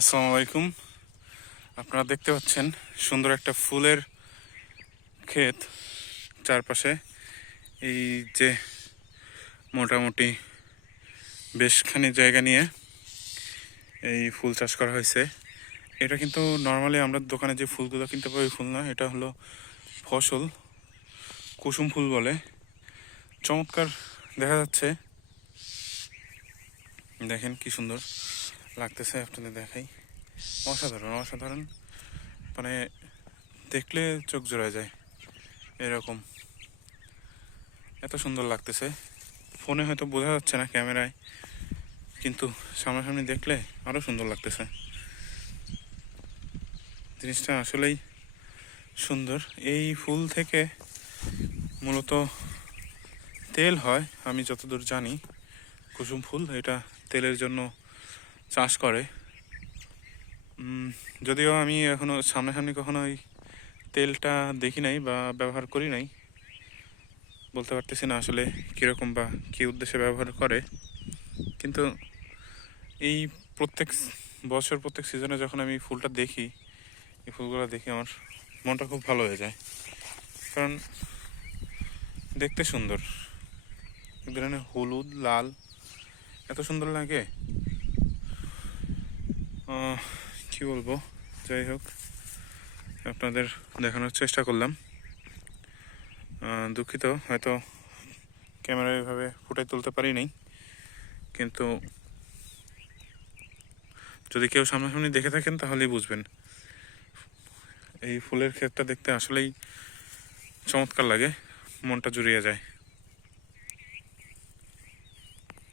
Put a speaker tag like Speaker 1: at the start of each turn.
Speaker 1: আসসালামু আলাইকুম। আপনারা দেখতে পাচ্ছেন সুন্দর একটা ফুলের ক্ষেত চারপাশে। এই যে মোটামুটি বেশখানি জায়গা নিয়ে এই ফুল চাষ করা হয়েছে। এটা কিন্তু নর্মালি আমরা দোকানে যে ফুলগুলো কিনতে পারি ফুল না, এটা হলো ফসল। কুসুম ফুল বলে। চমৎকার দেখা যাচ্ছে। দেখেন কি সুন্দর। লাগতেছে, আপনাদের দেখাই। অসাধারণ অসাধারণ। মানে দেখলে চোখ জোড়ায় যায়, এরকম। এত সুন্দর লাগতেছে। ফোনে হয়তো বোঝা যাচ্ছে না ক্যামেরায়, কিন্তু সামনাসামনি দেখলে আরও সুন্দর লাগতেছে। জিনিসটা আসলেই সুন্দর। এই ফুল থেকে মূলত তেল হয়, আমি যতদূর জানি। কুসুম ফুল, এটা তেলের জন্য চাষ করে। যদিও আমি এখনও সামনাসামনি কখনো ওই তেলটা দেখি নাই বা ব্যবহার করি নাই। বলতে পারতেছি না আসলে কীরকম বা কী উদ্দেশ্যে ব্যবহার করে। কিন্তু এই প্রত্যেক বছর প্রত্যেক সিজনে যখন আমি ফুলটা দেখি, এই ফুলগুলো দেখি আমার মনটা খুব ভালো হয়ে যায়। কারণ দেখতে সুন্দর। ধরনের হলুদ, লাল, এত সুন্দর লাগে। কি বলব? যাই হোক, আপনাদের দেখানোর চেষ্টা করলাম। দুঃখিত, হয়তো ক্যামেরা এভাবে ফুটাই তুলতে পারি নাই। কিন্তু যদি কেউ সামনাসামনি দেখে থাকেন, তাহলেই বুঝবেন। এই ফুলের ক্ষেতটা দেখতে আসলেই চমৎকার লাগে, মনটা জুড়িয়ে যায়।